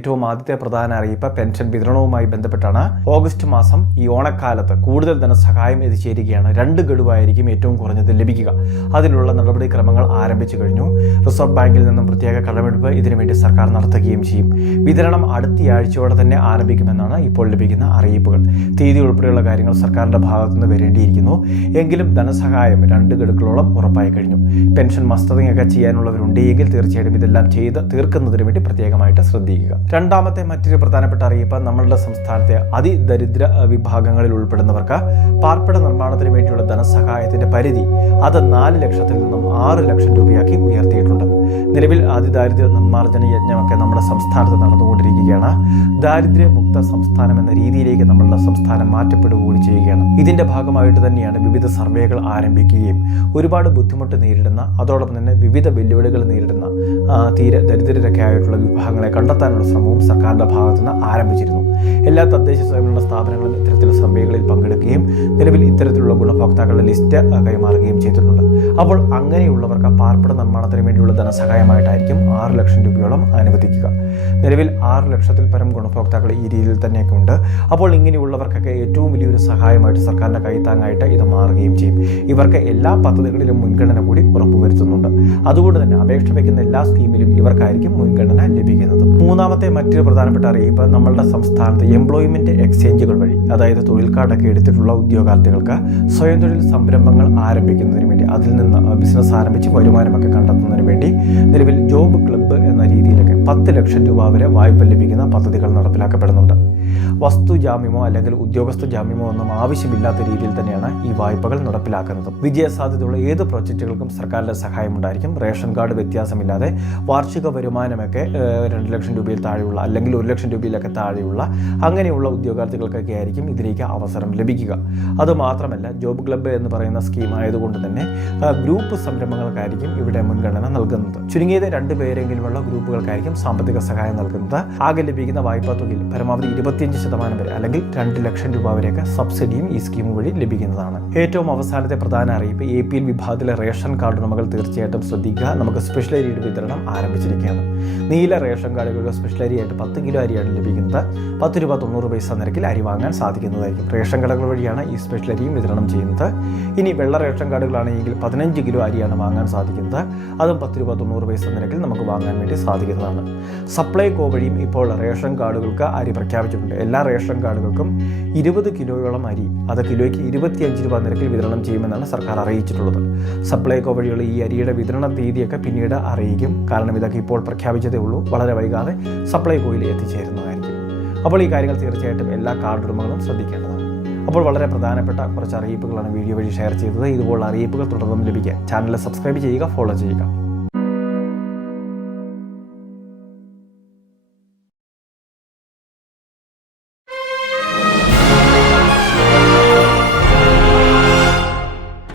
ഏറ്റവും ആദ്യത്തെ പ്രധാന അറിയിപ്പ് പെൻഷൻ വിതരണവുമായി ബന്ധപ്പെട്ടാണ്. ഓഗസ്റ്റ് മാസം ഈ ഓണക്കാലത്ത് കൂടുതൽ ധനസഹായം എത്തിച്ചേരുകയാണ് രണ്ട് ഗഡുവായിരിക്കും ഏറ്റവും കുറഞ്ഞത് ലഭിക്കുക. അതിനുള്ള നടപടിക്രമങ്ങൾ ആരംഭിച്ചു കഴിഞ്ഞു. റിസർവ് ബാങ്കിൽ നിന്നും പ്രത്യേക കടമെടുപ്പ് ഇതിനുവേണ്ടി സർക്കാർ നടത്തുകയും ചെയ്യും. വിതരണം അടുത്തയാഴ്ചയോടെ തന്നെ ആരംഭിക്കുമെന്നാണ് ഇപ്പോൾ ലഭിക്കുന്ന അറിയിപ്പുകൾ. തീയതി ഉൾപ്പെടെയുള്ള കാര്യങ്ങൾ സർക്കാരിന്റെ ഭാഗത്തുനിന്ന് വരേണ്ടിയിരിക്കുന്നു. എങ്കിലും ധനസഹായം രണ്ട് ഗഡുക്കളോളം ഉറപ്പായി കഴിഞ്ഞു. പെൻഷൻ മസ്റ്ററിംഗ് ഒക്കെ ചെയ്യാനുള്ളവരുണ്ടെങ്കിൽ തീർച്ചയായിട്ടും ഇതെല്ലാം ചെയ്ത് തീർക്കുന്നതിന് വേണ്ടി പ്രത്യേകമായിട്ട് ശ്രദ്ധിക്കുക. രണ്ടാമത്തെ മറ്റൊരു പ്രധാനപ്പെട്ട അറിയിപ്പ് നമ്മളുടെ സംസ്ഥാനത്തെ അതിദരിദ്ര വിഭാഗങ്ങളിൽ ഉൾപ്പെടുന്നവർക്ക് പാർപ്പിട നിർമ്മാണത്തിന് വേണ്ടിയുള്ള ധനസഹായത്തിന്റെ പരിധി അത് നാല് ലക്ഷത്തിൽ നിന്നും ആറ് ലക്ഷം രൂപയാക്കി ഉയർത്തിയിട്ടുണ്ട്. നിലവിൽ അതിദാരിദ്ര്യ നിർമ്മാർജന യജ്ഞമൊക്കെ നമ്മുടെ സംസ്ഥാനത്ത് നടന്നുകൊണ്ടിരിക്കുകയാണ്. ദാരിദ്ര്യമുക്ത സംസ്ഥാനം എന്ന രീതിയിലേക്ക് നമ്മളുടെ സംസ്ഥാനം മാറ്റപ്പെടുകയും ചെയ്യുകയാണ്. ഇതിന്റെ ഭാഗമായിട്ട് തന്നെയാണ് വിവിധ സർവേകൾ ആരംഭിക്കുകയും ഒരുപാട് ബുദ്ധിമുട്ട് നേരിടുന്ന അതോടൊപ്പം തന്നെ വിവിധ വെല്ലുവിളികൾ നേരിടുന്ന തീരെ ദരിദ്രരൊക്കെ ആയിട്ടുള്ള വിഭാഗങ്ങളെ കണ്ടെത്താനുള്ള ശ്രമവും സർക്കാരിന്റെ ഭാഗത്തുനിന്ന് ആരംഭിച്ചിരുന്നു. എല്ലാ തദ്ദേശ സ്വയംഭരണ സ്ഥാപനങ്ങളും ഇത്തരത്തിലുള്ള സർവേകളിൽ പങ്കെടുക്കുകയും നിലവിൽ ഇത്തരത്തിലുള്ള ഗുണഭോക്താക്കളുടെ ലിസ്റ്റ് കൈമാറുകയും ചെയ്തിട്ടുണ്ട്. അപ്പോൾ അങ്ങനെയുള്ളവർക്ക് പാർപ്പിട നിർമ്മാണത്തിന് വേണ്ടിയുള്ള ധനസഹായമായിട്ടായിരിക്കും ആറ് ലക്ഷം രൂപയോളം അനുവദിക്കുക. നിലവിൽ ആറ് ലക്ഷത്തിൽ പരം ഗുണഭോക്താക്കൾ ഈ രീതിയിൽ തന്നെയൊക്കെ ഉണ്ട്. അപ്പോൾ ഇങ്ങനെയുള്ളവർക്കൊക്കെ ഏറ്റവും വലിയൊരു സഹായമായിട്ട് സർക്കാരിന്റെ കൈത്താങ്ങായിട്ട് ഇത് മാറുകയും ചെയ്യും. ഇവർക്ക് എല്ലാ പദ്ധതികളിലും മുൻഗണന കൂടി ഉറപ്പുവരുത്തുന്നുണ്ട്. അതുകൊണ്ട് തന്നെ അപേക്ഷ വയ്ക്കുന്ന എല്ലാ സ്കീമിലും ഇവർക്കായിരിക്കും മുൻഗണന ലഭിക്കുന്നത്. മൂന്നാമത്തെ മറ്റൊരു പ്രധാനപ്പെട്ട അറിയിപ്പ് നമ്മളുടെ സംസ്ഥാനത്ത് എംപ്ലോയ്മെന്റ് എക്സ്ചേഞ്ചുകൾ വഴി അതായത് തൊഴിൽ കാർഡൊക്കെ എടുത്തിട്ടുള്ള ഉദ്യോഗാർത്ഥികൾക്ക് സ്വയം തൊഴിൽ സംരംഭങ്ങൾ ആരംഭിക്കുന്നതിന് വേണ്ടി അതിൽ നിന്ന് ബിസിനസ് ആരംഭിച്ച് വരുമാനമൊക്കെ കണ്ടെത്തുന്നതിന് വേണ്ടി നിലവിൽ ജോബ് ക്ലബ്ബ് എന്ന രീതിയിലൊക്കെ പത്ത് ലക്ഷം രൂപ വരെ വായ്പ ലഭിക്കുന്ന പദ്ധതികൾ നടപ്പിലാക്കപ്പെടുന്നുണ്ട്. വസ്തു ജാമ്യമോ അല്ലെങ്കിൽ ഉദ്യോഗസ്ഥ ജാമ്യമോ ഒന്നും ആവശ്യമില്ലാത്ത രീതിയിൽ തന്നെയാണ് ഈ വായ്പകൾ നടപ്പിലാക്കുന്നത്. വിജയസാധ്യതയുള്ള ഏത് പ്രോജക്റ്റുകൾക്കും സർക്കാരിന്റെ സഹായം ഉണ്ടായിരിക്കും. റേഷൻ കാർഡ് വ്യത്യാസമില്ലാതെ വാർഷിക വരുമാനമൊക്കെ രണ്ട് ലക്ഷം രൂപയിൽ താഴെയുള്ള അല്ലെങ്കിൽ ഒരു ലക്ഷം രൂപയിലൊക്കെ താഴെയുള്ള അങ്ങനെയുള്ള ഉദ്യോഗാർത്ഥികൾക്കൊക്കെ ആയിരിക്കും ഇതിലേക്ക് അവസരം ലഭിക്കുക. അതുമാത്രമല്ല ജോബ് ക്ലബ്ബ് എന്ന് പറയുന്ന സ്കീം ആയതുകൊണ്ട് തന്നെ ഗ്രൂപ്പ് സംരംഭങ്ങൾക്കായിരിക്കും ഇവിടെ മുൻഗണന നൽകുന്നത്. ചുരുങ്ങിയത് രണ്ട് പേരെങ്കിലുമുള്ള ഗ്രൂപ്പുകൾക്കായിരിക്കും സാമ്പത്തിക സഹായം നൽകുന്നത്. ആകെ ലഭിക്കുന്ന വായ്പാ തുകയിൽ പരമാവധി ഇരുപത്തിയഞ്ച് ശതമാനം വരെ അല്ലെങ്കിൽ രണ്ട് ലക്ഷം രൂപ വരെയൊക്കെ സബ്സിഡിയും ഈ സ്കീം വഴി ലഭിക്കുന്നതാണ്. ഏറ്റവും അവസാനത്തെ പ്രധാന അറിയിപ്പ് എ പി എൽ വിഭാഗത്തിലെ റേഷൻ കാർഡ് ഉടമകൾ തീർച്ചയായിട്ടും ശ്രദ്ധിക്കുക. നമുക്ക് സ്പെഷ്യൽ അരിയുടെ വിതരണം ആരംഭിച്ചിരിക്കുകയാണ്. നീല റേഷൻ കാർഡുകൾക്ക് സ്പെഷ്യൽ അരിയായിട്ട് പത്ത് കിലോ അരിയാണ് ലഭിക്കുന്നത്. പത്ത് രൂപ തൊണ്ണൂറ് പൈസ നിരക്കിൽ അരി വാങ്ങാൻ സാധിക്കുന്നതായിരിക്കും. റേഷൻ കടകൾ വഴിയാണ് ഈ സ്പെഷ്യൽ അരിയും വിതരണം ചെയ്യുന്നത്. ഇനി വെള്ള റേഷൻ കാർഡുകളാണെങ്കിൽ പതിനഞ്ച് കിലോ അരിയാണ് വാങ്ങാൻ സാധിക്കുന്നത്. അതും പത്ത് രൂപ തൊണ്ണൂറ് പൈസ നിരക്കിൽ നമുക്ക് വാങ്ങാൻ വേണ്ടി സാധിക്കുന്നതാണ്. സപ്ലൈകോ വഴിയും ഇപ്പോൾ റേഷൻ കാർഡുകൾക്ക് അരി പ്രഖ്യാപിച്ചിട്ടുണ്ട്. എല്ലാ റേഷൻ കാർഡുകൾക്കും ഇരുപത് കിലോയോളം അരി അത് കിലോയ്ക്ക് ഇരുപത്തിയഞ്ച് രൂപ നിരക്കിൽ വിതരണം ചെയ്യുമെന്നാണ് സർക്കാർ അറിയിച്ചിട്ടുള്ളത്. സപ്ലൈകോ വഴിയുള്ള ഈ അരിയുടെ വിതരണ തീയതിയൊക്കെ പിന്നീട് അറിയിക്കും. കാരണം ഇതൊക്കെ ഇപ്പോൾ പ്രഖ്യാപിച്ചതേ ഉള്ളൂ. വളരെ വൈകാതെ സപ്ലൈകോയിൽ എത്തിച്ചേരുന്നതായിരിക്കും. അപ്പോൾ ഈ കാര്യങ്ങൾ തീർച്ചയായിട്ടും എല്ലാ കാർഡ് ഉടമകളും ശ്രദ്ധിക്കേണ്ടതാണ്. അപ്പോൾ വളരെ പ്രധാനപ്പെട്ട കുറച്ച് അറിയിപ്പുകളാണ് വീഡിയോ വഴി ഷെയർ ചെയ്തത്. ഇതുപോലുള്ള അറിയിപ്പുകൾ തുടർന്നും ലഭിക്കാൻ ചാനൽ സബ്സ്ക്രൈബ് ചെയ്യുക ഫോളോ ചെയ്യുക.